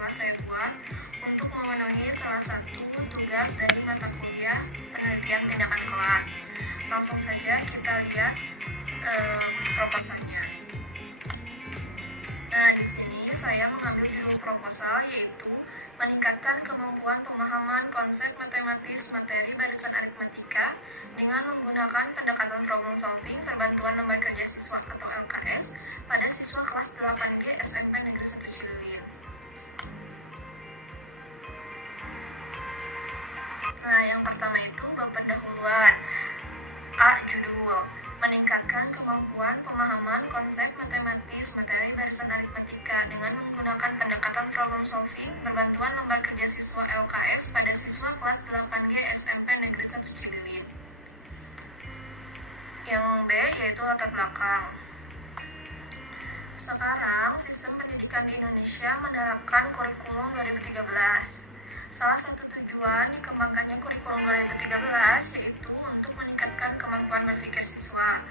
telah saya buat untuk memenuhi salah satu tugas dari mata kuliah penelitian tindakan kelas. Langsung saja kita lihat proposalnya. Nah, di sini saya mengambil judul proposal yaitu meningkatkan kemampuan pemahaman konsep matematis materi barisan aritmatika dengan menggunakan pendekatan problem solving berbantuan lembar kerja siswa atau LKS pada siswa kelas 8G SMP Negeri 1 Cililin. Nah, yang pertama itu bab pendahuluan. A. Judul: meningkatkan kemampuan pemahaman konsep matematis materi barisan aritmatika dengan menggunakan pendekatan problem solving berbantuan lembar kerja siswa LKS pada siswa kelas 8G SMP Negeri 1 Cililin. Yang B yaitu latar belakang. Sekarang sistem pendidikan di Indonesia menerapkan kurikulum 2013. Salah satu tujuan dikembangkannya kurikulum 2013 yaitu untuk meningkatkan kemampuan berpikir siswa.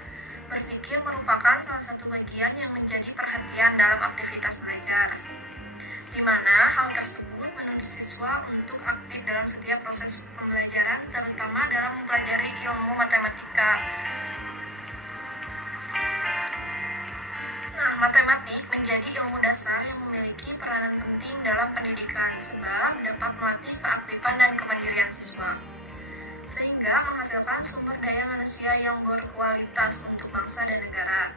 Berpikir merupakan salah satu bagian yang menjadi perhatian dalam aktivitas belajar, di mana hal tersebut menuntut siswa untuk aktif dalam setiap proses pembelajaran, terutama dalam mempelajari ilmu matematika. Nah, matematik menjadi ilmu dasar yang memiliki peranan penting dalam pendidikan sebab dapat melatih keaktifan dan kemandirian siswa, sehingga menghasilkan sumber daya manusia yang berkualitas untuk bangsa dan negara.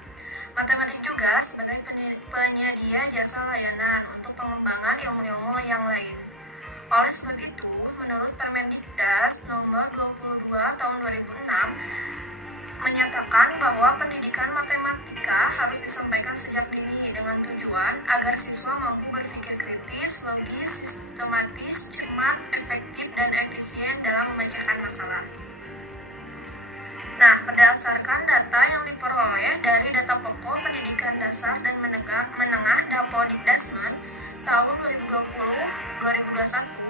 Matematik juga sebagai penyedia jasa layanan untuk pengembangan ilmu-ilmu yang lain. Oleh sebab itu, menurut Permendikdas nomor 22 tahun 2006 menyatakan bahwa pendidikan matematika harus disampaikan sejak dini dengan tujuan agar siswa mampu berpikir kritis, logis, sistematis, cermat, efektif, dan efisien dalam memecahkan masalah. Nah, berdasarkan data yang diperoleh dari data pokok pendidikan dasar dan menengah Dapodikdasmen tahun 2020-2021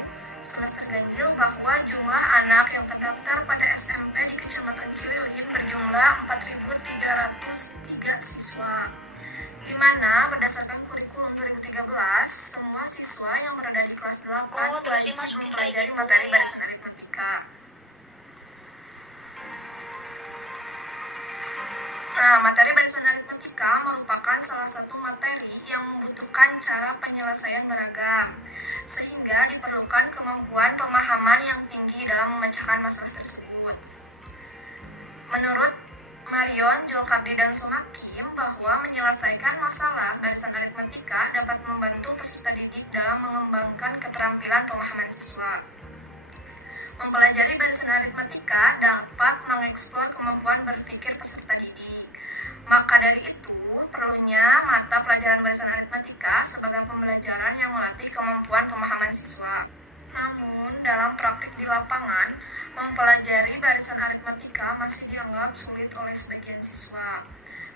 semester ganjil bahwa jumlah anak yang terdaftar pada SMP di Kecamatan Cililin berjumlah 4.303 siswa, di mana berdasarkan kurikulum 2013 semua siswa yang berada di kelas 8 wajib mempelajari materi barisan aritmatika. Nah, materi barisan aritmatika merupakan salah satu materi yang membutuhkan cara penyelesaian beragam, sehingga diperlukan kemampuan pemahaman yang tinggi dalam memecahkan masalah tersebut. Menurut Marion, Julkardi, dan Somakim bahwa menyelesaikan masalah barisan aritmatika dapat membantu peserta didik dalam mengembangkan keterampilan pemahaman siswa. Mempelajari barisan aritmatika dapat mengeksplor kemampuan berpikir peserta didik. Maka dari itu, perlunya mata pelajaran barisan aritmatika sebagai pembelajaran yang melatih kemampuan pemahaman siswa. Namun, dalam praktik di lapangan, mempelajari barisan aritmatika masih dianggap sulit oleh sebagian siswa.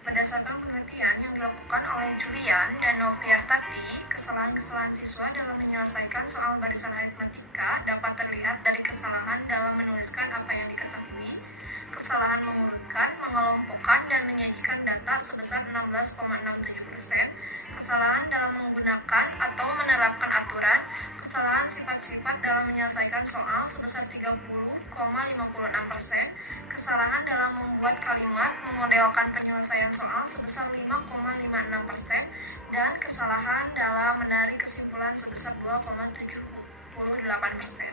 Berdasarkan penelitian yang dilakukan oleh Julian dan Noviartati, kesalahan-kesalahan siswa dalam menyelesaikan soal barisan aritmatika dapat terlihat dari kesalahan dalam menuliskan apa yang diketahui, kesalahan mengurutkan, mengelompokkan, dan menyajikan data sebesar 16,67%, kesalahan dalam menggunakan atau menerapkan aturan, kesalahan sifat-sifat dalam menyelesaikan soal sebesar 30,56%, kesalahan dalam membuat kalimat memodelkan penyelesaian soal sebesar 5,56%, dan kesalahan dalam menarik kesimpulan sebesar 2,78%.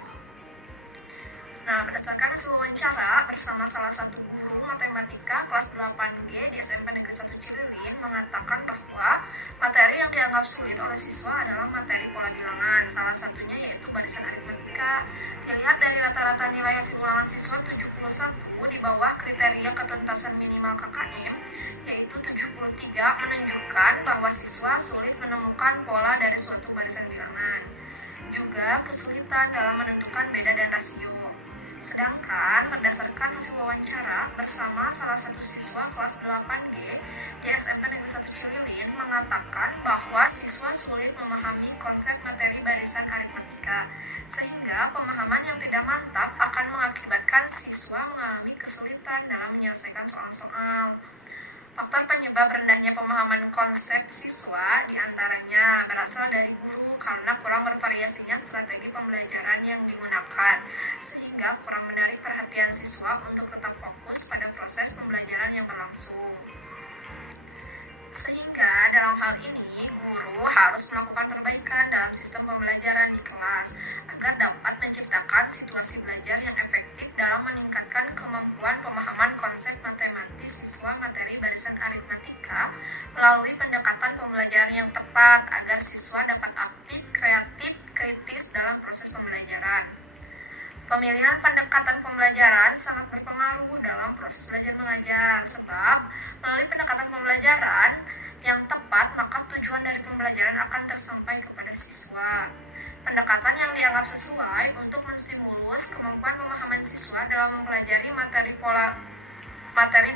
Nah, berdasarkan hasil wawancara bersama salah satu guru matematika kelas 8G di SMP Negeri 1 Cililin mengatakan bahwa materi yang dianggap sulit oleh siswa adalah materi pola bilangan, salah satunya yaitu barisan aritmatika. Dilihat dari rata-rata nilai hasil ulangan siswa 71 di bawah kriteria ketuntasan minimal KKM, yaitu 73, menunjukkan bahwa siswa sulit menemukan pola dari suatu barisan bilangan. Juga kesulitan dalam menentukan beda dan rasio. Sedangkan berdasarkan hasil wawancara bersama salah satu siswa kelas 8G di SMP Negeri 1 Cililin mengatakan bahwa siswa sulit memahami konsep materi barisan aritmatika, sehingga pemahaman yang tidak mantap akan mengakibatkan siswa mengalami kesulitan dalam menyelesaikan soal-soal. Faktor penyebab rendahnya pemahaman konsep siswa diantaranya berasal dari guru karena kurang kelas agar dapat menciptakan situasi belajar yang efektif dalam meningkatkan kemampuan pemahaman konsep matematis siswa materi barisan aritmatika melalui pendekatan pembelajaran yang tepat agar siswa dapat aktif, kreatif, kritis dalam proses pembelajaran. Pemilihan pendekatan pembelajaran sangat berpengaruh dalam proses belajar mengajar, sebab melalui pendekatan pembelajaran yang tepat, maka tujuan dari pembelajaran akan tersampai kepada siswa. Pendekatan yang dianggap sesuai untuk menstimulus kemampuan pemahaman siswa dalam mempelajari materi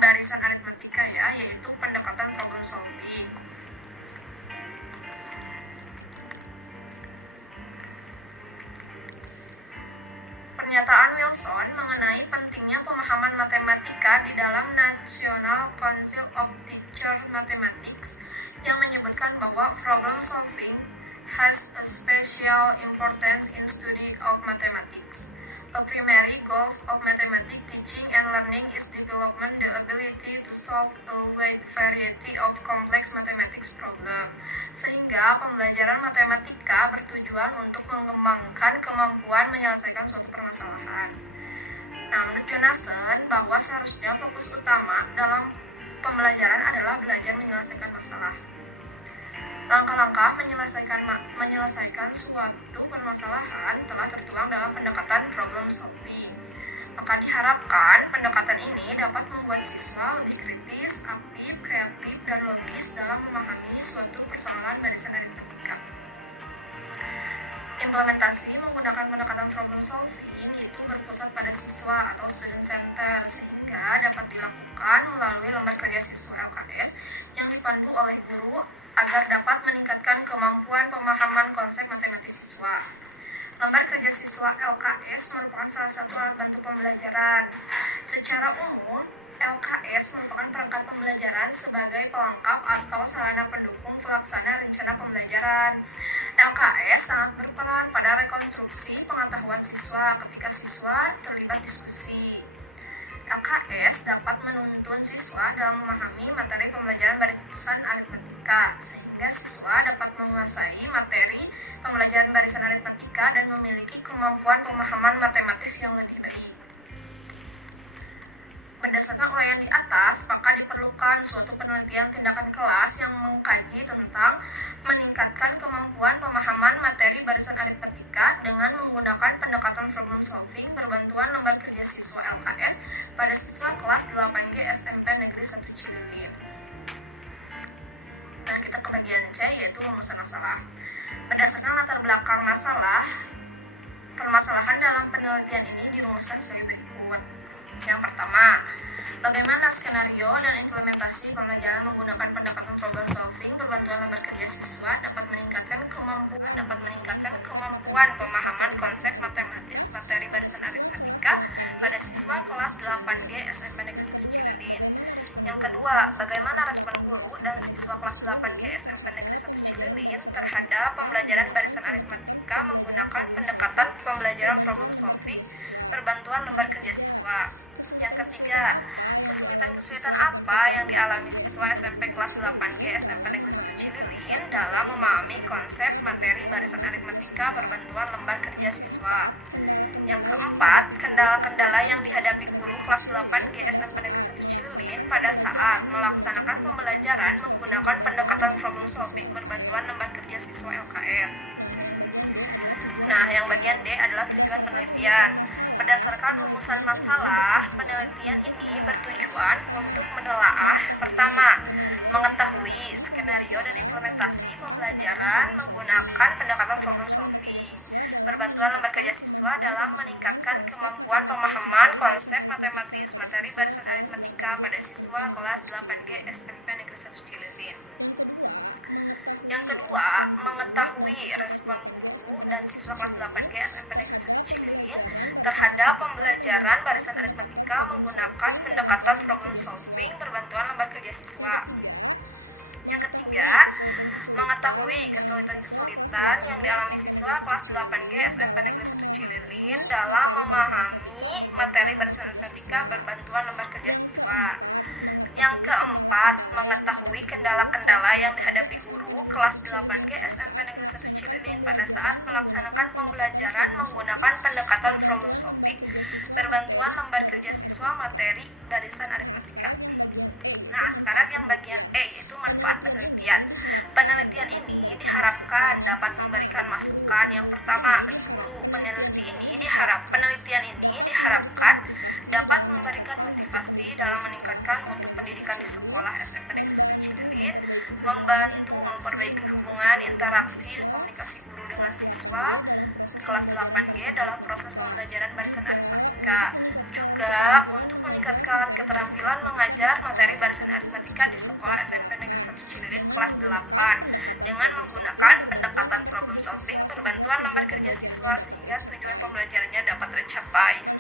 barisan aritmatika yaitu pendekatan problem solving. Pernyataan Wilson mengenai pentingnya pemahaman matematika di dalam National Council of Teacher Mathematics yang menyebutkan bahwa problem solving has a special importance in study of mathematics. A primary goal of mathematics teaching and learning is development the ability to solve a wide variety of complex mathematics problem. Sehingga pembelajaran matematika bertujuan untuk mengembangkan kemampuan menyelesaikan suatu permasalahan. Nah, menurut Jonathan bahwa seharusnya fokus utama dalam pembelajaran adalah belajar menyelesaikan masalah. Langkah-langkah menyelesaikan suatu permasalahan telah tertuang dalam pendekatan problem solving. Maka diharapkan pendekatan ini dapat membuat siswa lebih kritis, aktif, kreatif, dan logis dalam memahami suatu persoalan barisan aritmatika. Implementasi menggunakan pendekatan problem solving itu berpusat pada siswa atau student center, sehingga dapat dilakukan melalui lembar kerja siswa LKS yang dipandu oleh guru agar dapat meningkatkan kemampuan pemahaman konsep matematis siswa. Lembar kerja siswa LKS merupakan salah satu alat bantu pembelajaran. Secara umum, LKS merupakan perangkat pembelajaran sebagai pelengkap atau sarana pendukung pelaksana rencana pembelajaran. LKS sangat berperan pada rekonstruksi pengetahuan siswa ketika siswa terlibat diskusi. LKS dapat menuntun siswa dalam memahami materi pembelajaran barisan aritmatika, sehingga siswa dapat menguasai materi pembelajaran barisan aritmatika dan memiliki kemampuan pemahaman matematis yang lebih baik. Berdasarkan uraian di atas, maka diperlukan suatu penelitian tindakan kelas yang mengkaji tentang meningkatkan kemampuan pemahaman materi barisan aritmatika dengan menggunakan pendekatan problem solving berbantuan lembar kerja siswa LKS pada siswa kelas 8G SMP Negeri 1 Cililin. Nah, kita ke bagian C, yaitu rumusan masalah. Berdasarkan latar belakang masalah, permasalahan dalam penelitian ini dirumuskan sebagai berikut. Yang pertama, bagaimana skenario dan implementasi pembelajaran menggunakan pendekatan problem solving berbantuan lembar kerja siswa dapat meningkatkan kemampuan pemahaman konsep matematis materi barisan aritmatika pada siswa kelas 8G SMP Negeri 1 Cililin. Yang kedua, bagaimana respon guru dan siswa kelas 8G SMP Negeri 1 Cililin terhadap pembelajaran barisan aritmatika menggunakan pendekatan pembelajaran problem solving berbantuan lembar kerja siswa. Yang ketiga, kesulitan-kesulitan apa yang dialami siswa SMP kelas 8G SMP Negeri 1 Cililin dalam memahami konsep materi barisan aritmatika berbantuan lembar kerja siswa. Yang keempat, kendala-kendala yang dihadapi guru kelas 8G SMP Negeri 1 Cililin pada saat melaksanakan pembelajaran menggunakan pendekatan problem solving berbantuan lembar kerja siswa LKS. Nah, yang bagian D adalah tujuan penelitian. Berdasarkan rumusan masalah, penelitian ini bertujuan untuk menelaah pertama, mengetahui skenario dan implementasi pembelajaran menggunakan pendekatan problem solving berbantuan lembar kerja siswa dalam meningkatkan kemampuan pemahaman konsep matematis materi barisan aritmatika pada siswa kelas 8G SMP Negeri 1 Cililin. Yang kedua, mengetahui respon guru dan siswa kelas 8G SMP Negeri 1 Cililin terhadap pembelajaran barisan aritmatika menggunakan pendekatan problem solving berbantuan lembar kerja siswa. Yang ketiga, mengetahui kesulitan-kesulitan yang dialami siswa kelas 8G SMP Negeri 1 Cililin dalam memahami materi barisan aritmatika berbantuan lembar kerja siswa. Yang keempat, mengetahui kendala-kendala yang dihadapi guru kelas 8G SMP Negeri 1 Cililin pada saat melaksanakan pembelajaran menggunakan pendekatan problem solving berbantuan lembar kerja siswa materi barisan aritmatika. Nah, sekarang yang bagian E, yaitu manfaat penelitian. Penelitian ini diharapkan dapat memberikan masukan. Yang pertama, bagi guru, penelitian ini diharapkan dapat memberikan motivasi dalam meningkatkan mutu pendidikan di sekolah SMP Negeri 1 Cililin, membantu memperbaiki hubungan interaksi dan komunikasi guru dengan siswa kelas 8G dalam proses pembelajaran barisan aritmatika. Juga untuk meningkatkan keterampilan mengajar materi barisan aritmatika di sekolah SMP Negeri 1 Cililin kelas 8 dengan menggunakan pendekatan problem solving berbantuan lembar kerja siswa sehingga tujuan pembelajarannya dapat tercapai.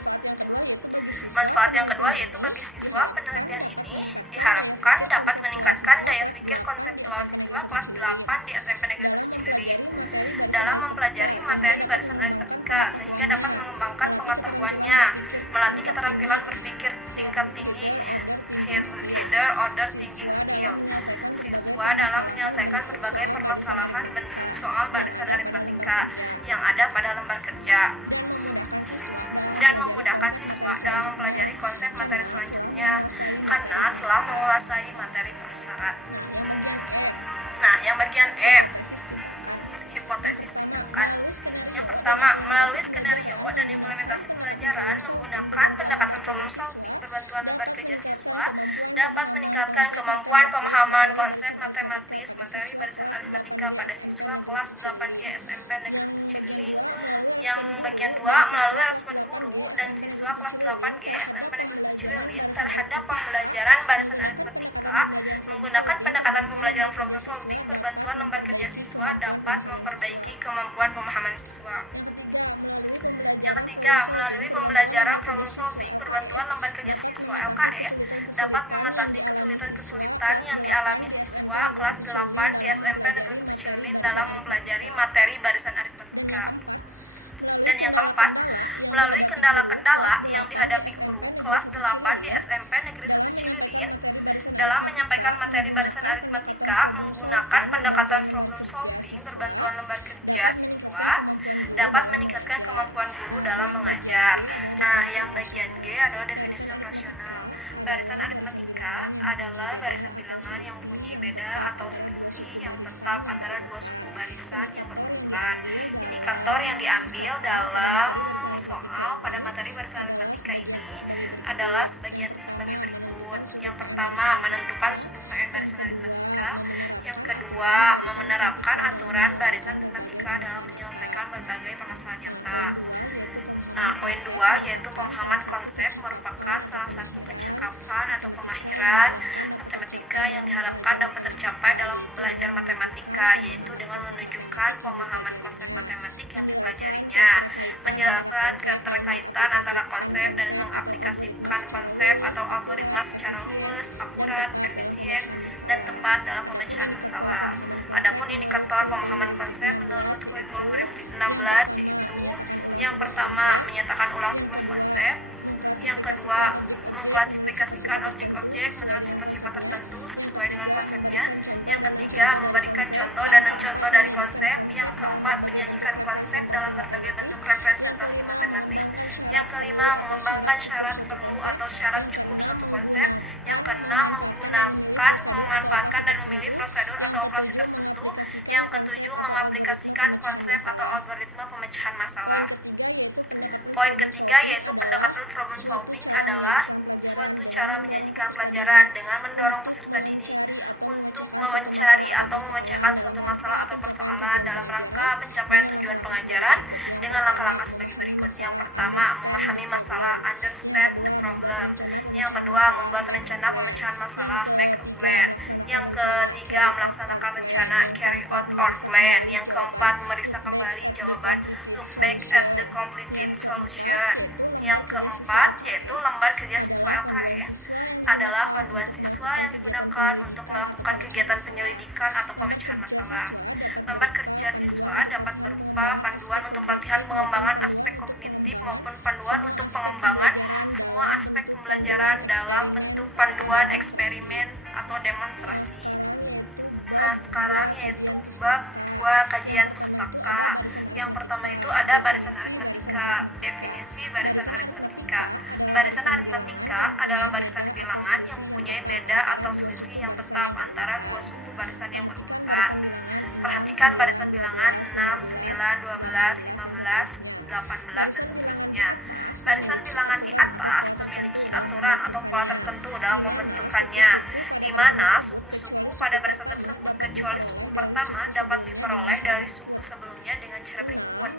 Manfaat yang kedua yaitu bagi siswa, penelitian ini diharapkan dapat meningkatkan daya pikir konseptual siswa kelas 8 di SMP Negeri 1 Cililin dalam mempelajari materi barisan aritmatika sehingga dapat mengembangkan pengetahuannya, melatih keterampilan berpikir tingkat tinggi higher order thinking skill siswa dalam menyelesaikan berbagai permasalahan bentuk soal barisan aritmatika yang ada pada lembar kerja, dan memudahkan siswa dalam mempelajari konsep materi selanjutnya karena telah menguasai materi persyarat. Nah, yang bagian E, hipotesis tindakan. Yang pertama, melalui skenario dan implementasi pembelajaran menggunakan pendekatan problem solving berbantuan lembar kerja siswa dapat meningkatkan kemampuan pemahaman konsep matematis materi barisan aritmatika pada siswa kelas 8G SMP Negeri 1 Cililin. Yang bagian 2, melalui respon guru dan siswa kelas 8G SMP Negeri 1 Cililin terhadap pembelajaran barisan aritmatika menggunakan pendekatan pembelajaran problem solving berbantuan lembar kerja siswa dapat memperbaiki kemampuan pemahaman siswa. Yang ketiga, melalui pembelajaran problem solving berbantuan lembar kerja siswa LKS dapat mengatasi kesulitan-kesulitan yang dialami siswa kelas 8 di SMP Negeri 1 Cililin dalam mempelajari materi barisan aritmatika. Dan yang keempat, melalui kendala-kendala yang dihadapi guru kelas 8 di SMP Negeri 1 Cililin dalam menyampaikan materi barisan aritmatika menggunakan pendekatan problem solving berbantuan lembar kerja siswa dapat meningkatkan kemampuan guru dalam mengajar. Nah, yang bagian G adalah definisi operasional. Barisan aritmatika adalah barisan bilangan yang mempunyai beda atau selisih yang tetap antara dua suku barisan yang berurutan. Indikator yang diambil dalam soal pada materi barisan aritmatika ini adalah sebagai berikut. Yang pertama, menentukan suku KN barisan aritmatika. Yang kedua, menerapkan aturan barisan aritmatika dalam menyelesaikan berbagai permasalahan nyata. Nah, poin 2 yaitu pemahaman konsep merupakan salah satu kecakapan atau pemahiran matematika yang diharapkan dapat tercapai dalam belajar matematika, yaitu dengan menunjukkan pemahaman konsep matematik yang dipelajarinya, menjelaskan keterkaitan antara konsep dan mengaplikasikan konsep atau algoritma secara luas, akurat, efisien, dan tepat dalam pemecahan masalah. Adapun indikator pemahaman konsep menurut kurikulum 2016 yaitu yang pertama, menyatakan ulang sebuah konsep. Yang kedua, mengklasifikasikan objek-objek menurut sifat-sifat tertentu sesuai dengan konsepnya. Yang ketiga, memberikan contoh dan mencontoh dari konsep. Yang keempat, menyajikan konsep dalam berbagai bentuk representasi matematis. Yang kelima, mengembangkan syarat perlu atau syarat cukup suatu konsep. Yang keenam, memanfaatkan dan memilih prosedur atau operasi tertentu. Yang ketujuh, mengaplikasikan konsep atau algoritma pemecahan masalah. Poin ketiga yaitu pendekatan problem solving adalah suatu cara menyajikan pelajaran dengan mendorong peserta didik untuk mencari atau memecahkan suatu masalah atau persoalan dalam rangka pencapaian tujuan pengajaran dengan langkah-langkah sebagai berikut. Yang pertama, memahami masalah, understand the problem. Yang kedua, membuat rencana pemecahan masalah, make a plan. Yang ketiga, melaksanakan rencana, carry out our plan. Yang keempat, memeriksa kembali jawaban, look back at the completed solution. Yang keempat, yaitu lembar kerja siswa LKS adalah panduan siswa yang digunakan untuk melakukan kegiatan penyelidikan atau pemecahan masalah. Lembar kerja siswa dapat berupa panduan untuk latihan pengembangan aspek kognitif maupun panduan untuk pengembangan semua aspek pembelajaran dalam bentuk panduan eksperimen atau demonstrasi. Nah, sekarang yaitu pertama itu ada barisan aritmetika. Definisi barisan aritmetika. Barisan aritmetika adalah barisan bilangan yang mempunyai beda atau selisih yang tetap antara dua suku barisan yang berurutan. Perhatikan barisan bilangan 6, 9, 12, 15, 18, dan seterusnya. Barisan bilangan di atas memiliki aturan atau pola tertentu dalam pembentukannya, di mana suku-suku pada barisan tersebut kecuali suku pertama dapat diperoleh dari suku sebelumnya dengan cara berikut.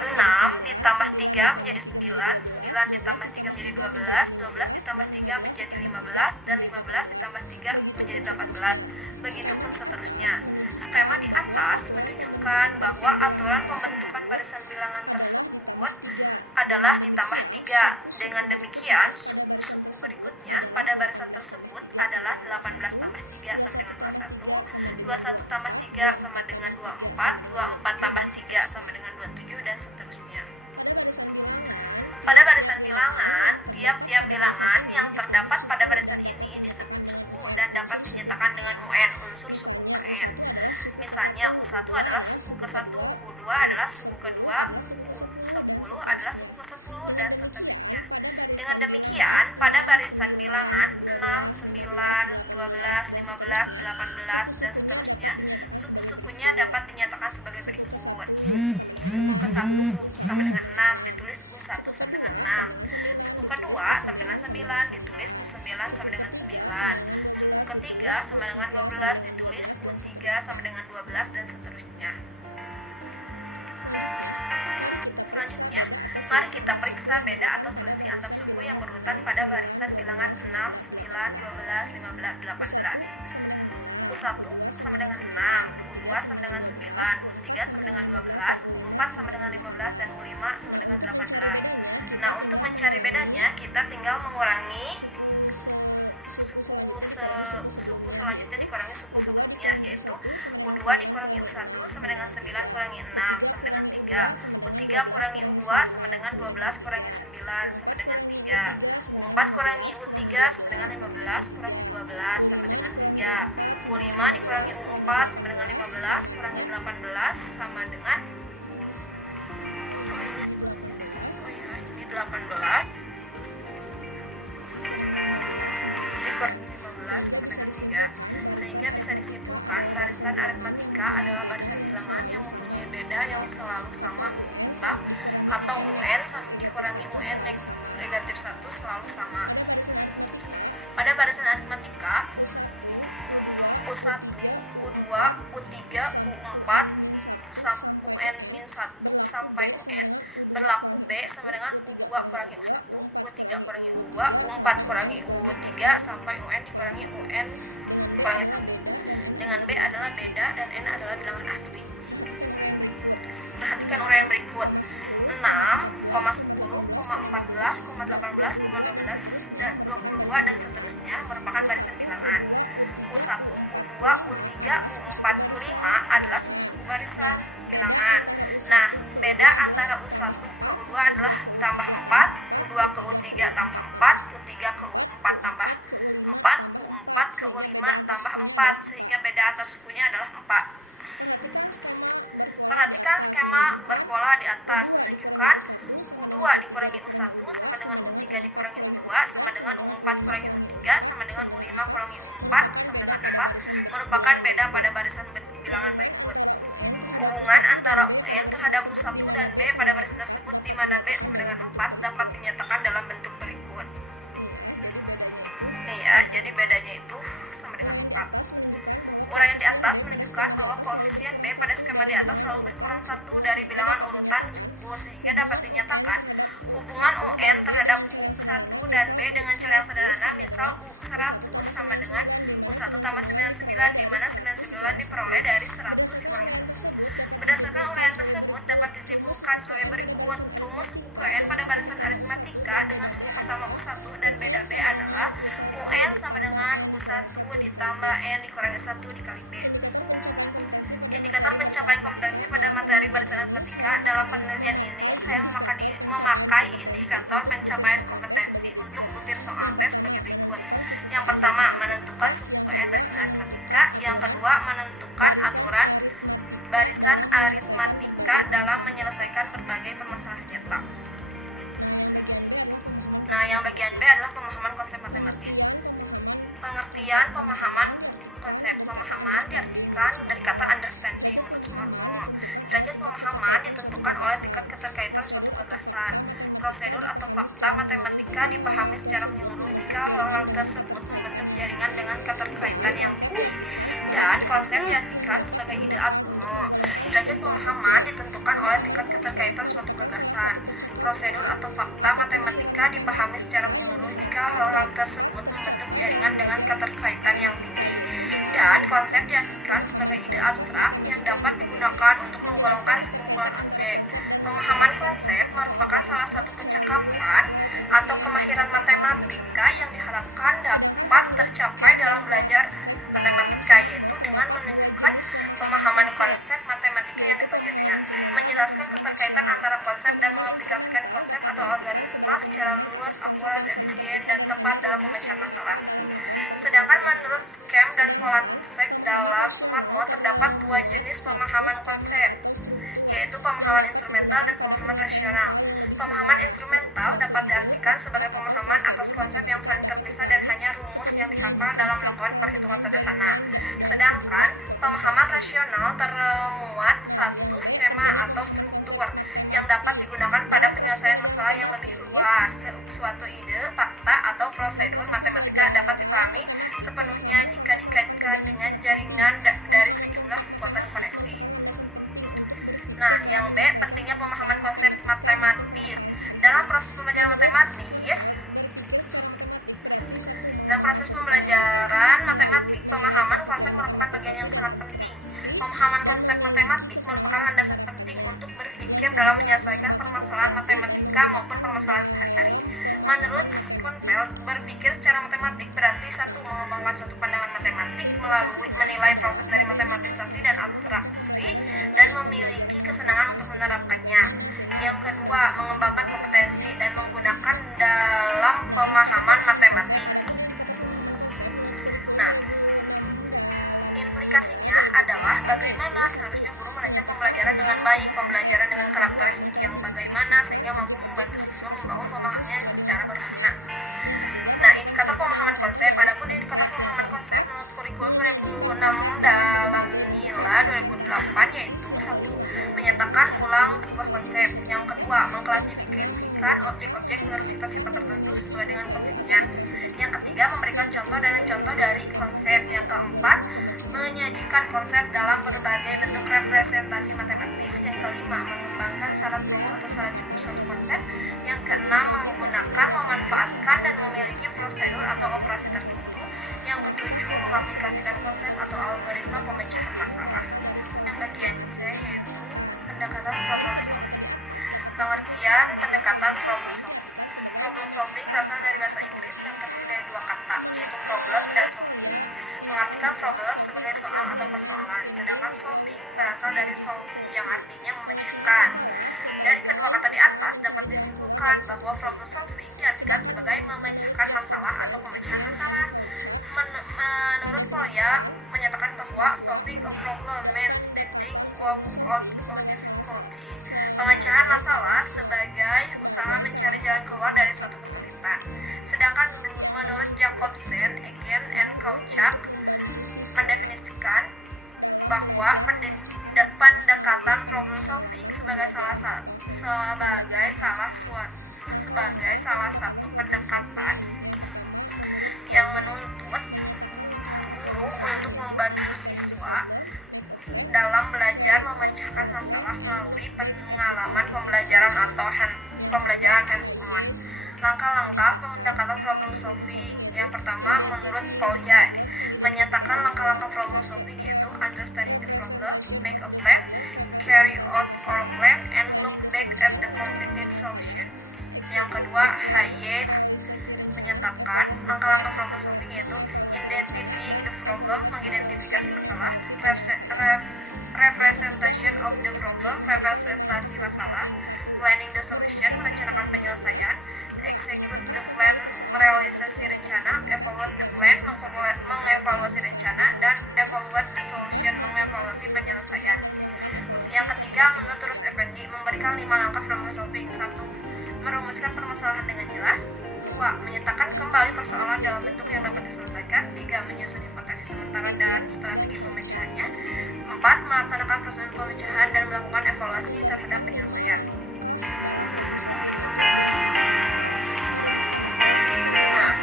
6 ditambah 3 menjadi 9, 9 ditambah 3 menjadi 12, 12 ditambah 3 menjadi 15, dan 15 ditambah 3 menjadi 18. Begitupun seterusnya. Skema di atas menunjukkan bahwa aturan pembentukan barisan bilangan tersebut adalah ditambah 3. Dengan demikian, suku-suku berikutnya pada barisan tersebut adalah 18 tambah 3 sama dengan 21, 21 tambah 3 sama dengan 24, 24 tambah 3 sama dengan 27, dan seterusnya. Pada barisan bilangan, tiap-tiap bilangan yang terdapat pada barisan ini disebut suku dan dapat dinyatakan dengan UN, unsur suku per N. Misalnya, U1 adalah suku ke-1, U2 adalah suku ke-2, U10 adalah suku ke-10, dan seterusnya. Dengan demikian, pada barisan bilangan 6, 9, 12, 15, 18, dan seterusnya, suku-sukunya dapat dinyatakan sebagai berikut. Suku ke-1 sama dengan 6, ditulis U1 sama dengan 6. Suku ke-2 sama dengan 9, ditulis U9 sama dengan 9. Suku ke-3 sama dengan 12, ditulis U3 sama dengan 12, dan seterusnya. Selanjutnya, mari kita periksa beda atau selisih antar suku yang berurutan pada barisan bilangan 6, 9, 12, 15, 18. U1 sama dengan 6, U2 sama dengan 9, U3 sama dengan 12, U4 sama dengan 15, dan U5 sama dengan 18. Nah, untuk mencari bedanya, kita tinggal mengurangi suku selanjutnya dikurangi suku sebelumnya, yaitu U2 dikurangi U1 sama dengan 9 kurangi 6 sama dengan 3, U3 kurangi U2 sama dengan 12 kurangi 9 sama dengan 3, U4 kurangi U3 sama dengan 15 kurangi 12 sama dengan 3, U5 dikurangi U4 sama dengan 15 kurangi 18 sama dengan ini 18 dikurangi sama dengan 3, sehingga bisa disimpulkan barisan aritmatika adalah barisan bilangan yang mempunyai beda yang selalu sama tetap, atau UN dikurangi UN negatif 1 selalu sama. Pada barisan aritmatika U1, U2, U3, U4, UN-1 sampai UN berlaku B sama dengan U2 kurangi U1, U3 kurangi U2, U4 kurangi U3 sampai UN dikurangi UN kurangi 1. Dengan B adalah beda dan N adalah bilangan asli. Perhatikan uraian berikut. 6, 10, 14, 18, 12, dan 22 dan seterusnya merupakan barisan bilangan. U1, U2, U3, U4, U5 adalah suku-suku barisan bilangan. Nah, beda antara U1 ke U2 adalah tambah 4, U2 ke U3 tambah 4, U3 ke U4 tambah 4, U4 ke U5 tambah 4, sehingga beda antar sukunya adalah 4. Perhatikan skema berpola di atas menunjukkan U2 dikurangi U1 sama dengan U3 dikurangi U2 sama dengan U4 kurangi U3 sama dengan U5 kurangi U4 sama dengan 4 merupakan beda pada barisan bilangan berikut. Hubungan antara UN terhadap U1 dan B pada barisan tersebut di mana B sama dengan 4 dapat dinyatakan dalam bentuk berikut. Nih ya, jadi bedanya itu sama dengan 4. Uraian di atas menunjukkan bahwa koefisien B pada skema di atas selalu berkurang 1 dari bilangan urutan suku, sehingga dapat dinyatakan hubungan UN terhadap U1 dan B dengan cara yang sederhana, misal U100 sama dengan U1 tambah 99, di mana 99 diperoleh dari 100 dikurangi 1. Berdasarkan uraian tersebut dapat disimpulkan sebagai berikut. Rumus suku ke N pada barisan aritmatika dengan suku pertama U1 dan beda B adalah UN sama dengan U1 ditambah N dikurangi 1 dikali B. Indikator pencapaian kompetensi pada materi barisan aritmatika. Dalam penelitian ini saya memakai indikator pencapaian kompetensi untuk butir soal tes sebagai berikut. Yang pertama, menentukan suku ke N barisan aritmatika. Yang kedua, menentukan aturan barisan aritmatika dalam menyelesaikan berbagai permasalahan nyata. Nah, yang bagian B adalah pemahaman konsep matematis. Pengertian pemahaman konsep. Pemahaman diartikan dari kata understanding menurut Sumarmo. Derajat pemahaman ditentukan oleh tingkat keterkaitan suatu gagasan. Prosedur atau fakta matematika dipahami secara menyeluruh jika hal-hal tersebut membentuk jaringan dengan keterkaitan yang tinggi. Dan konsep diartikan sebagai ide abstrak. Derajat pemahaman ditentukan oleh tingkat keterkaitan suatu gagasan. Prosedur atau fakta matematika dipahami secara menyeluruh jika hal-hal tersebut membentuk jaringan dengan keterkaitan yang tinggi. Dan konsep diartikan sebagai ide abstrak yang dapat digunakan untuk menggolongkan sekumpulan objek. Pemahaman konsep merupakan salah satu kecakapan atau kemahiran matematika yang diharapkan dapat tercapai dalam belajar matematika, yaitu dengan menunjukkan pemahaman konsep matematika yang dipelajarinya, menjelaskan keterkaitan antara konsep dan mengaplikasikan konsep atau algoritma secara luas, akurat, efisien, dan tepat dalam pemecahan masalah. Sedangkan menurut Schem dan Polasek dalam Sumarmo terdapat dua jenis pemahaman konsep, yaitu pemahaman instrumental dan pemahaman rasional. Pemahaman instrumental dapat diartikan sebagai pemahaman atas konsep yang saling terpisah dan hanya rumus yang dihafal dalam melakukan perhitungan sederhana. Sedangkan pemahaman rasional termuat satu skema atau struktur yang dapat digunakan pada penyelesaian masalah yang lebih luas. Suatu ide, fakta, atau prosedur matematika dapat dipahami sepenuhnya jika dikaitkan dengan jaringan dari sejumlah kekuatan koneksi. Nah, yang B, pentingnya pemahaman konsep matematis. Dalam proses pembelajaran matematik, pemahaman konsep merupakan bagian yang sangat penting. Pemahaman konsep matematik merupakan landasan penting untuk berpikir dalam menyelesaikan permasalahan matematika maupun permasalahan sehari-hari. Menurut Schoenfeld, berpikir secara matematik berarti satu, mengembangkan suatu pandangan matematik melalui menilai proses dari matematisasi dan abstraksi dan memiliki kesenangan untuk menerapkannya. Yang kedua, mengembangkan kompetensi dan menggunakan dalam pemahaman matematik. Nah, implikasinya adalah bagaimana seharusnya guru merancang pembelajaran dengan baik, pembelajaran dengan karakteristik yang bagaimana sehingga mampu membantu siswa membangun pemahamannya secara bermakna. Nah, indikator pemahaman konsep. Adapun indikator pemahaman konsep menurut kurikulum 2006 dalam nilai 2008 yaitu 1. Menyatakan ulang sebuah konsep. Yang kedua, mengklasifikasikan objek-objek bersifat-sifat tertentu sesuai dengan konsepnya. Yang ketiga, memberikan contoh dan contoh dari konsep. Yang keempat, menyajikan konsep dalam berbagai bentuk representasi matematis. Yang kelima, mengembangkan syarat perlu atau syarat cukup suatu konsep. Yang keenam, menggunakan, memanfaatkan, dan memiliki prosedur atau operasi tertentu. Yang ketujuh, mengaplikasikan konsep atau algoritma pemecahan masalah. Yang bagian C yaitu pendekatan problem solving. Pengertian pendekatan problem solving. Problem solving berasal dari bahasa Inggris yang terdiri dari dua kata, yaitu problem dan solving. Mengartikan problem sebagai soal atau persoalan, sedangkan solving berasal dari solve yang artinya memecahkan. Dari kedua kata di atas dapat disimpulkan bahwa problem solving diartikan sebagai memecahkan masalah atau pemecahan masalah. Menurut Polya menyatakan bahwa solving a problem means finding out a difficulty. Pemecahan masalah sebagai usaha mencari jalan keluar dari suatu kesulitan. Sedangkan menurut Jacobsen, Again, and Kauchak mendefinisikan bahwa pendekatan problem solving sebagai salah satu pendekatan yang menuntut guru untuk membantu siswa dalam belajar memecahkan masalah melalui pengalaman pembelajaran atau pembelajaran hands-on. Langkah-langkah pendekatan problem solving. Yang pertama, menurut Polya, menyatakan langkah-langkah problem solving yaitu understanding the problem, make a plan, carry out our plan, and look back at the completed solution. Yang kedua, Hayes menyatakan langkah-langkah problem solving yaitu identifying the problem, mengidentifikasi masalah, representation of the problem, representasi masalah, planning the solution, merencanakan penyelesaian, execute the plan, merealisasi rencana, evaluate the plan, mengevaluasi rencana, dan evaluate the solution, mengevaluasi penyelesaian. Yang ketiga, menurut Tulus Effendi, memberikan 5 langkah problem solving. 1. Merumuskan permasalahan dengan jelas. 2. Menyatakan kembali persoalan dalam bentuk yang dapat diselesaikan. 3. Menyusun hipotesis sementara dan strategi pemecahannya. 4. Melaksanakan proses pemecahan dan melakukan evaluasi terhadap penyelesaian. Nah,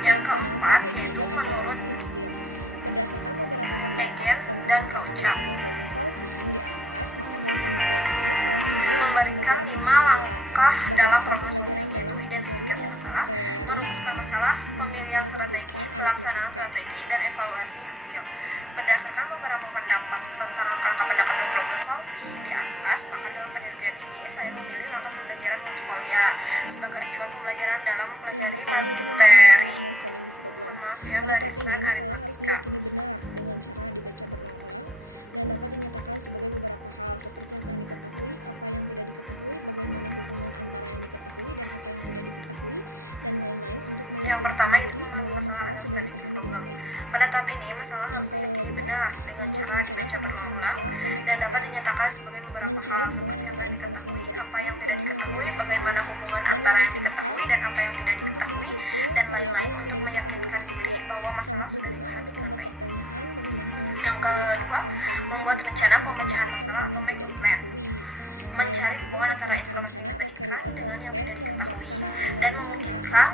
yang keempat yaitu menurut Egen dan Kauchap, memberikan 5 langkah dalam problem solving, yaitu identifikasi masalah, merumuskan masalah, pemilihan strategi, pelaksanaan strategi, dan evaluasi hasil. Berdasarkan beberapa pendapat tentang langkah pendekatan problem solving di atas, maka dalam penelitian ini saya memilih langkah pembelajaran multipolia sebagai acuan pembelajaran dalam mempelajari materi barisan aritmatika. Yang pertama itu memahami masalah, understanding the problem. Pada tahap ini, masalah harus diyakini benar dengan cara dibaca berulang-ulang dan dapat dinyatakan sebagai beberapa hal seperti apa yang diketahui, apa yang tidak diketahui, bagaimana hubungan antara yang diketahui dan apa yang tidak diketahui, dan lain-lain untuk meyakinkan diri bahwa masalah sudah dipahami dengan baik. Yang kedua, membuat rencana pemecahan masalah atau make a plan. Mencari hubungan antara informasi yang diberikan dengan yang tidak diketahui dan memungkinkan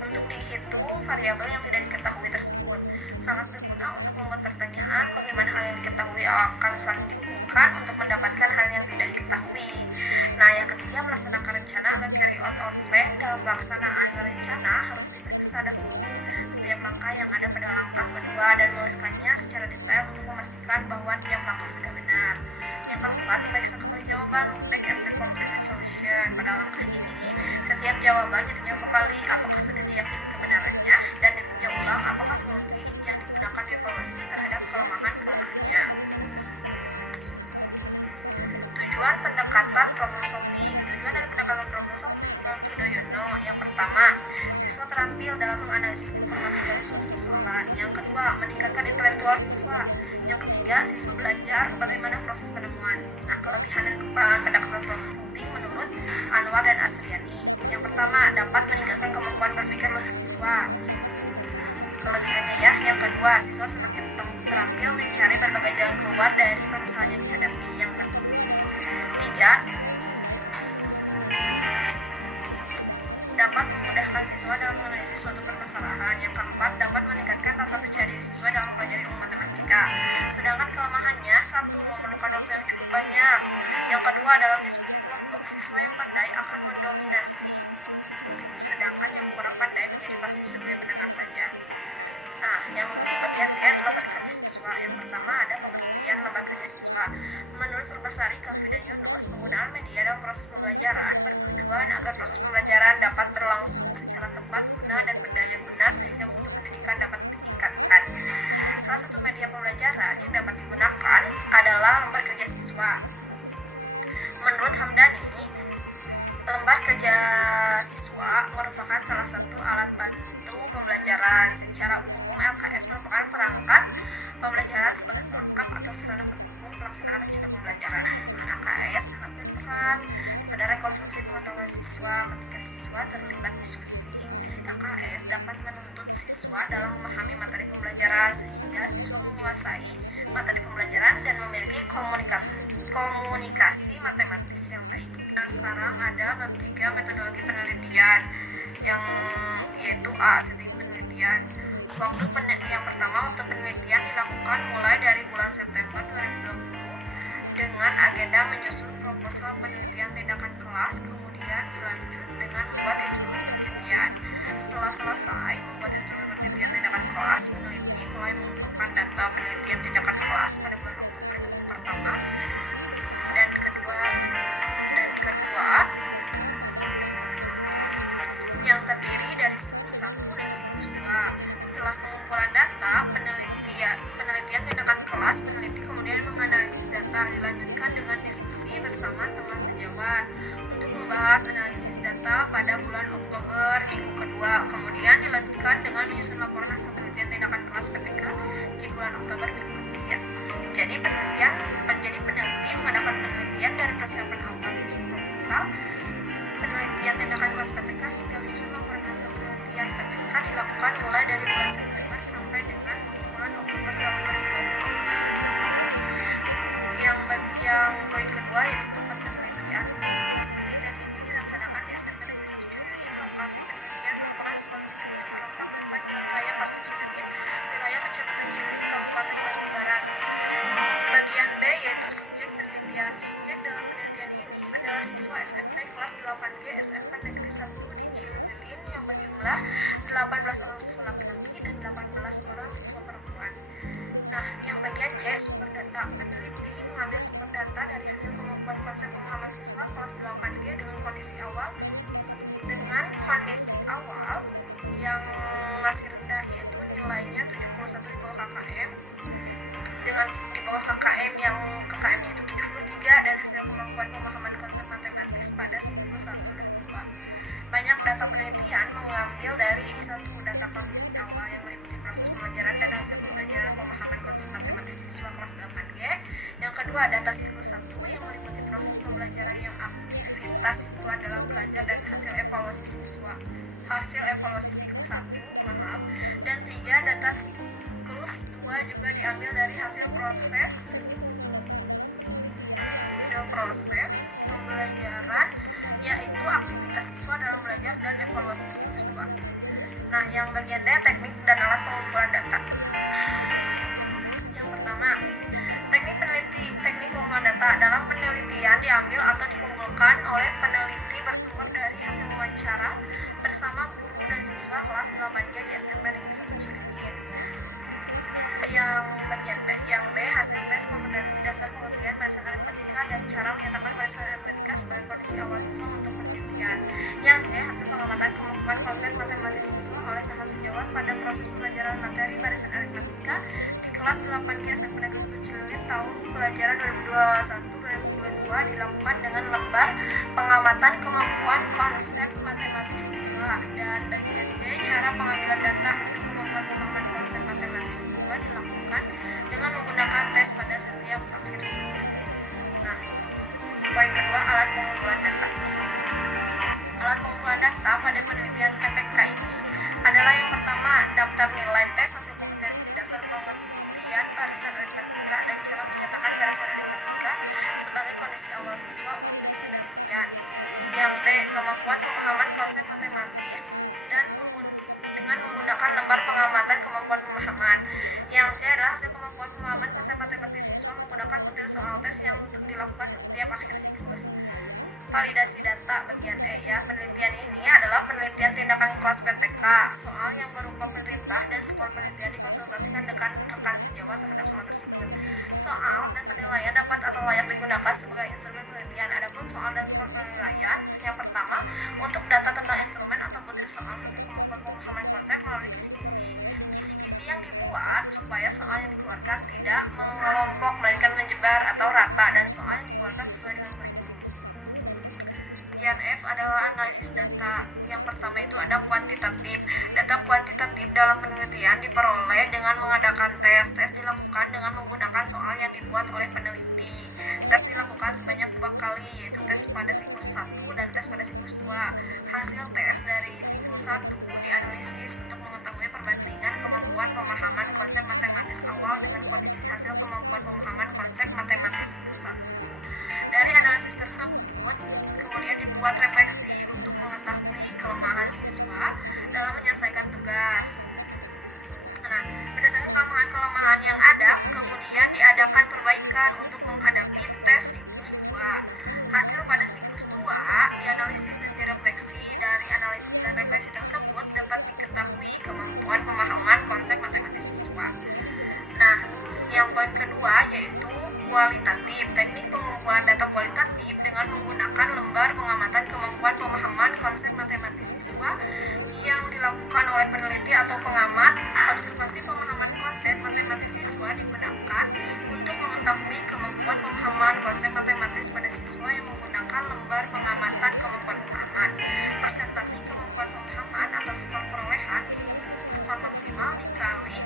untuk dihitung variabel yang tidak diketahui tersebut. Sangat berguna untuk membuat pertanyaan bagaimana hal yang diketahui akan saling dihubungkan untuk mendapatkan hal yang tidak diketahui. Nah, yang ketiga, melaksanakan rencana atau carry out or plan. Dalam pelaksanaan rencana harus diperiksa dahulu setiap langkah yang ada pada langkah kedua dan menuliskannya secara detail untuk memastikan bahwa tiap langkah sudah benar. Yang keempat, diperiksa kembali jawaban, look back at the completed solution. Pada langkah ini, setiap jawaban ditinjau kembali apakah sudah diyakini kebenarannya dan ditinjau ulang apakah solusi yang digunakan dievaluasi terhadap kelemahan-kelemahannya. Tujuan pendekatan problem solving. Tujuan dari pendekatan problem solving menurut Sudoyono, yang pertama, siswa terampil dalam menganalisis informasi dari suatu persoalan. Yang kedua, meningkatkan intelektual siswa. Yang ketiga, siswa belajar bagaimana proses penemuan. Nah, kelebihan dan kekurangan pendekatan problem solving menurut Anwar dan Asriani. Yang pertama, dapat meningkatkan kemampuan berpikir logis siswa. Kelebihannya ya, yang kedua, siswa semakin terampil mencari berbagai jalan keluar dari permasalahan yang dihadapi. Yang ketiga, dapat memudahkan siswa dalam menganalisis suatu permasalahan. Yang keempat, dapat meningkatkan rasa percaya diri siswa dalam mempelajari ilmu matematika. Sedangkan kelemahannya, 1. Memerlukan waktu yang cukup banyak. Yang kedua, dalam diskusi kelompok, siswa yang pandai akan mendominasi, sedangkan yang kurang pandai menjadi pasif sebagai pendengar saja. Nah, yang bagian B adalah lembar kerja siswa. Yang pertama ada pengertian lembar kerja siswa. Menurut Purbasari, Kavi, dan Yunus, penggunaan media dalam proses pembelajaran bertujuan agar proses pembelajaran dapat berlangsung secara tepat guna dan berdaya guna sehingga mutu pendidikan dapat ditingkatkan. Salah satu media pembelajaran yang dapat digunakan adalah lembar kerja siswa. Menurut Hamdani, lembar kerja siswa merupakan salah satu alat bantu pembelajaran. Secara umum, LKS merupakan perangkat pembelajaran sebagai pelengkap atau sarana pendukung pelaksanaan rencana pembelajaran. LKS sangat berperan pada rekonstruksi pengetahuan siswa ketika siswa terlibat diskusi. LKS dapat menuntut siswa dalam memahami materi pembelajaran sehingga siswa menguasai materi pembelajaran dan memiliki komunikasi matematis yang baik. Nah, sekarang ada bab 3 metodologi penelitian yaitu A, setting penelitian. Yang pertama, waktu penelitian dilakukan mulai dari bulan September 2020 dengan agenda menyusun proposal penelitian tindakan kelas, kemudian dilanjut dengan membuat instrumen penelitian. Setelah selesai membuat instrumen penelitian tindakan kelas, peneliti mulai mengumpulkan data penelitian tindakan kelas pada bulan Oktober minggu pertama dan kedua yang terdiri dari siklus 1 dan siklus 2. Setelah pengumpulan data, penelitian tindakan kelas, peneliti kemudian menganalisis data, dilanjutkan dengan diskusi bersama teman sejawat untuk membahas analisis data pada bulan Oktober minggu kedua. Kemudian dilanjutkan dengan menyusun laporan hasil penelitian tindakan kelas PTK di bulan Oktober minggu ketiga. Jadi peneliti mengadakan penelitian dari persiapan awal menyusun proposal, penelitian tindakan kelas PTK hingga menyusun laporan hasil penelitian PTK dilakukan mulai dari bulan September sampai dengan bulan Oktober tahun 2020. Yang poin kedua yaitu tempat penelitian. Penelitian ini dilaksanakan di SMP Negeri 1 Cililin. Lokasi penelitian merupakan sebuah gedung yang terletak tepat Jalan Raya Pasar Cililin, wilayah Kecamatan Cililin, Kabupaten Bandung Barat. Bagian B yaitu subjek penelitian. Subjek dalam penelitian ini adalah siswa SMP kelas 8G SMP Negeri 1 di Cililin yang berjumlah 18 orang siswa laki-laki dan 18 orang siswa perempuan. Nah, yang bagian C, sumber data. Peneliti mengambil sumber data dari hasil kemampuan konsep pemahaman siswa kelas 8G dengan kondisi awal yang masih rendah, yaitu nilainya 71 di bawah KKM, dengan di bawah KKM yang KKM-nya itu 73, dan hasil kemampuan pemahaman konsep matematis pada siklus 1 dan 2. Banyak data penelitian mengambil dari 1. Data kondisi awal yang meliputi proses pembelajaran dan hasil pembelajaran pemahaman konsep matematis siswa kelas 8G. Yang kedua, data siklus 1 yang meliputi proses pembelajaran yang aktivitas siswa dalam belajar dan hasil evaluasi siklus 1, dan 3, data siklus 2 juga diambil dari hasil proses pembelajaran, yaitu aktivitas siswa dalam belajar dan evaluasi siklus 2. Nah, yang bagian D, teknik dan alat pengumpulan data. Yang pertama, teknik pengumpulan data. Dalam penelitian diambil atau dikumpulkan oleh peneliti bersumber dari hasil wawancara bersama guru dan siswa kelas 8G di SMP Negeri 1 Cililin. Yang bagian B, hasil tes kompetensi dasar pengertian barisan aritmatika dan cara menyatakan barisan aritmatika sebagai kondisi awal siswa untuk penelitian. Yang C, hasil pengamatan kemampuan konsep matematis siswa oleh teman sejawat pada proses pembelajaran materi barisan aritmatika di kelas 8G SMP Negeri 1 Cililin tahun pelajaran 2021-2022 dilakukan dengan lembar pengamatan kemampuan konsep matematis siswa. Dan bagian D, cara pengambilan data hasil kemampuan pemahaman konsep matematis siswa dilakukan dengan menggunakan tes pada setiap akhir siklus. Nah, poin kedua, alat pengumpulan data. Alat pengumpulan data pada penelitian PTK ini adalah yang pertama, daftar nilai tes hasil kompetensi dasar pengertian barisan aritmatika dan cara menyatakan barisan aritmatika sebagai kondisi awal siswa untuk penelitian. Yang B, kemampuan pemahaman konsep matematis dan dengan menggunakan lembar pengamatan kemampuan pemahaman. Yang C adalah hasil kemampuan pemahaman konsep matematis siswa menggunakan butir soal tes yang dilakukan setiap akhir siklus. Validasi data bagian E ya. Penelitian ini adalah penelitian tindakan kelas PTK. Soal yang berupa perintah dan skor penelitian dikonsultasikan dengan rekan sejawat terhadap soal tersebut. Soal dan penilaian dapat atau layak digunakan sebagai instrumen penelitian. Adapun soal dan skor penilaian, yang pertama, untuk data tentang instrumen atau butir soal hasil kemampuan pemahaman konsep melalui kisi-kisi. Kisi-kisi yang dibuat supaya soal yang dikeluarkan tidak mengelompok melainkan menyebar atau rata, dan soal yang dikeluarkan sesuai dengan kurikulum. Bagian F adalah analisis data. Yang pertama itu ada kuantitatif. Data kuantitatif dalam penelitian diperoleh dengan mengadakan tes. Tes dilakukan dengan menggunakan soal yang dibuat oleh peneliti. Tes dilakukan sebanyak 2 kali, yaitu tes pada siklus 1 dan tes pada siklus 2. Hasil tes dari siklus 1 dianalisis untuk mengetahui perbandingan kemampuan pemahaman konsep matematis awal dengan kondisi hasil kemampuan pemahaman konsep matematis siklus 1. Dari analisis tersebut, kemudian dibuat refleksi untuk mengetahui kelemahan siswa dalam menyelesaikan tugas. Nah, berdasarkan kelemahan yang ada, kemudian diadakan perbaikan untuk menghadapi tes siklus 2. Hasil pada siklus 2 dianalisis dan direfleksi. Dari analisis dan refleksi tersebut dapat diketahui kemampuan pemahaman konsep matematis siswa. Nah, yang poin kedua yaitu kualitatif. Teknik pengumpulan data kualitatif dengan menggunakan lembar pengamatan kemampuan pemahaman konsep matematis siswa yang dilakukan oleh peneliti atau pengamat. Observasi pemahaman konsep matematis siswa digunakan untuk mengetahui kemampuan pemahaman konsep matematis pada siswa yang menggunakan lembar pengamatan kemampuan pemahaman. Presentasi kemampuan pemahaman atau skor perolehan, skor maksimal dikali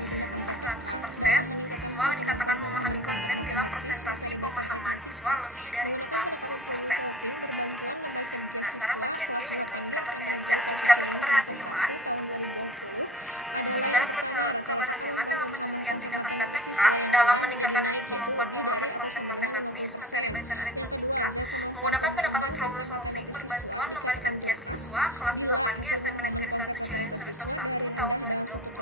100%, siswa dikatakan memahami konsep bagian G yaitu indikator kinerja. Indikator keberhasilan keberhasilan dalam penelitian tindakan PTK dalam meningkatkan hasil kemampuan pemahaman konsep matematis materi barisan aritmatika menggunakan pendekatan problem solving berbantuan lembar kerja siswa kelas 8G SMP Negeri 1 Cililin semester 1 tahun 2020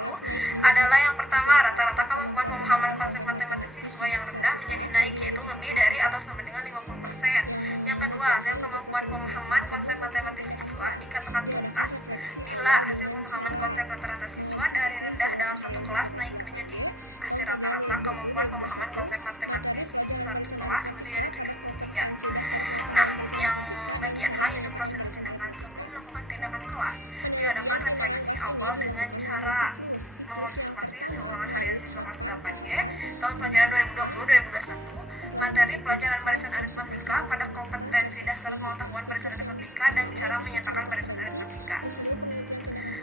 adalah yang pertama, rata-rata kemampuan pemahaman konsep matematis siswa yang rendah menjadi naik yaitu lebih dari atau sama dengan 50%. Yang kedua, hasil kemampuan pemahaman konsep matematis siswa dikatakan tuntas bila hasil pemahaman konsep rata-rata siswa dari rendah dalam satu kelas naik menjadi hasil rata-rata kemampuan pemahaman konsep matematis satu kelas lebih dari 73. Nah, yang bagian H yaitu prosedur tindakan. Sebelum melakukan tindakan kelas, diadakan refleksi awal dengan cara mengobservasi hasil ulangan harian siswa kelas 8G tahun pelajaran 2020-2021, materi pelajaran barisan aritmatika pada kompetensi dasar pengetahuan barisan aritmatika dan cara menyatakan barisan aritmatika.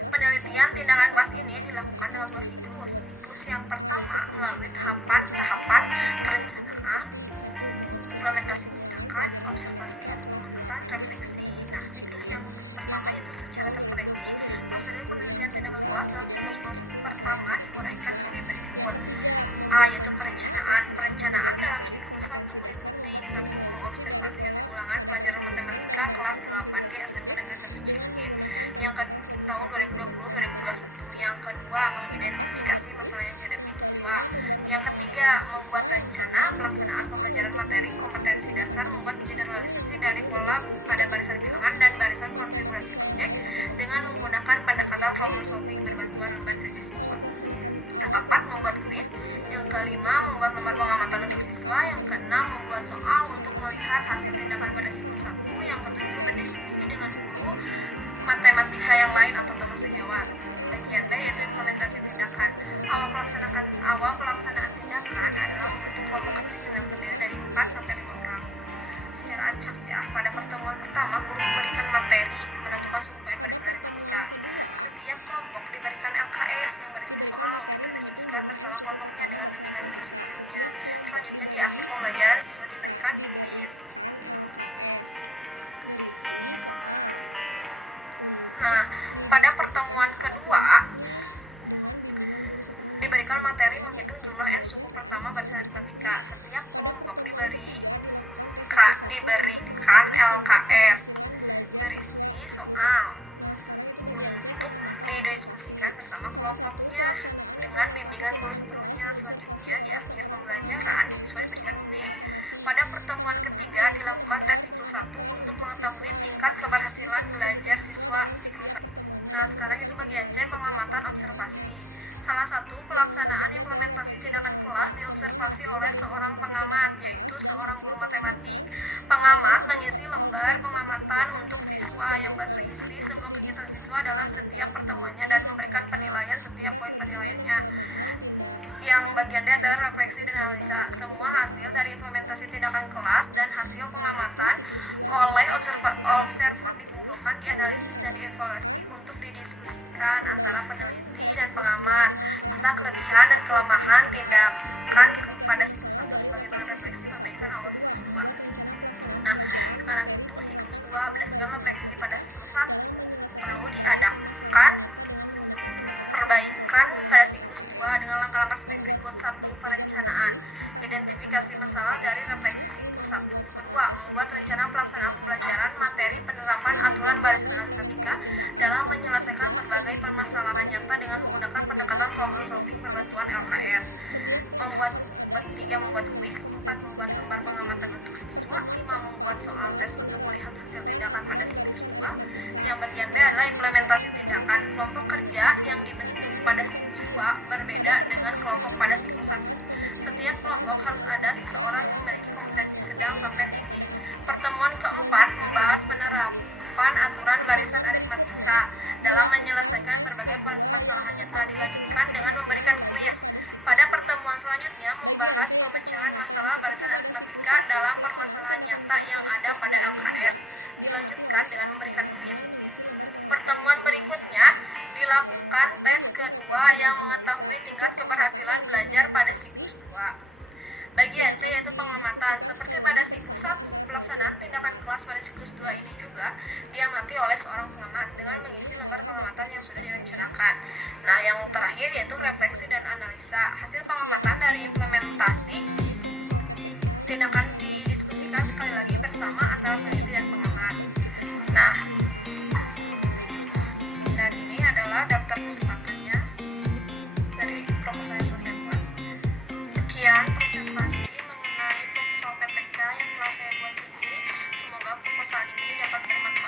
Penelitian tindakan kelas ini dilakukan dalam 2 siklus. Siklus yang pertama melalui tahapan perencanaan, implementasi tindakan, observasi atau pengamatan, refleksi. Nah, siklus yang pertama yaitu secara terperinci. Prosedur penelitian tindakan kelas dalam siklus pertama diuraikan sebagai berikut. A. Yaitu perencanaan. Perencanaan dalam siklus 1 meliputi 1. Mengobservasi hasil ulangan pelajaran matematika kelas 8G SMP Negeri 1 Cililin yang tahun 2020-2021. Yang kedua, mengidentifikasi masalah yang dihadapi siswa. Yang ketiga, membuat rencana pelaksanaan pembelajaran materi kompetensi dasar, membuat generalisasi dari pola pada barisan bilangan dan barisan konfigurasi objek dengan menggunakan pendekatan problem solving berbantuan lembar kerja siswa. Yang keempat, membuat kuis. Yang kelima, membuat lembar pengamatan untuk siswa. Yang keenam, membuat soal untuk melihat hasil tindakan pada siklus 1. Yang ketujuh, berdiskusi dengan guru matematika yang lain atau teman sejawat. Bagian B yaitu implementasi tindakan. Awal pelaksanaan tindakan adalah membentuk kelompok kecil yang terdiri dari 4 sampai 5 orang. Secara acak ya, pada pertemuan pertama guru memberikan materi menentukan suku poin barisan aritmatika. Setiap kelompok diberikan LKS yang berisi soal untuk didiskusikan bersama kelompoknya dengan bimbingan guru sebelumnya. Selanjutnya di akhir pembelajaran siswa diberikan kuis. Nah, pada pertemuan kedua diberikan materi menghitung jumlah N suku pertama barisan aritmatika. Setiap kelompok diberikan LKS berisi soal untuk didiskusikan bersama kelompoknya dengan bimbingan guru sebelumnya. Selanjutnya di akhir pembelajaran siswa diberikan kuis. Pada pertemuan ketiga dilakukan tes siklus 1 untuk mengetahui tingkat keberhasilan belajar siswa siklus 1. Nah, sekarang itu bagian C, pengamatan observasi. Salah satu pelaksanaan implementasi tindakan kelas diobservasi oleh seorang pengamat, yaitu seorang guru matematik. Pengamat mengisi lembar pengamatan untuk siswa yang berisi semua kegiatan siswa dalam setiap pertemuannya dan memberikan penilaian setiap poin penilaiannya. Yang bagian D adalah refleksi dan analisa. Semua hasil dari implementasi tindakan kelas dan hasil pengamatan oleh observer dikumpulkan, dianalisis dan dievaluasi untuk didiskusikan antara peneliti dan pengamat tentang kelebihan dan kelemahan tindakan pada siklus 1 sebagai bahan refleksi perbaikan awal siklus 2. Nah, sekarang itu siklus 2 berdasarkan refleksi pada siklus 1 perlu diadakan perbaikan pada siklus 2 dengan langkah-langkah sebagai berikut. 1. Perencanaan. Identifikasi masalah dari refleksi siklus 1. Kedua, membuat rencana pelaksanaan pembelajaran materi penerapan aturan barisan aritmatika dalam menyelesaikan berbagai permasalahan nyata dengan menggunakan pendekatan problem solving berbantuan LKS. Membuat kuis. 4. Membuat lembar pengamatan untuk siswa. 5. Membuat soal tes untuk melihat hasil tindakan pada siklus 2. Yang bagian B adalah implementasi tindakan. Kelompok kerja yang dibentuk pada siklus 2 berbeda dengan kelompok pada siklus 1. Setiap kelompok harus ada seseorang yang memiliki kompetensi sedang sampai tinggi. Pertemuan keempat membahas penerapan aturan barisan aritmatika dalam menyelesaikan berbagai permasalahan nyata, dilanjutkan dengan memberikan kuis. Pada pertemuan selanjutnya membahas pemecahan masalah barisan aritmatika dalam permasalahan nyata yang ada pada LKS, dilanjutkan dengan memberikan kuis. Pertemuan berikutnya dilakukan tes kedua yang mengetahui tingkat keberhasilan belajar pada siklus 2. Bagian C yaitu pengamatan. Seperti pada siklus 1, pelaksanaan tindakan kelas pada siklus 2 ini juga diamati oleh yang sudah direncanakan. Nah, yang terakhir yaitu refleksi dan analisa. Hasil pengamatan dari implementasi tindakan didiskusikan sekali lagi bersama antara peneliti dan pengamat. Nah, dan ini adalah daftar pustakanya dari proposal yang telah saya buat. Sekian presentasi mengenai proposal PTK yang telah saya buat ini. Semoga proposal ini dapat bermanfaat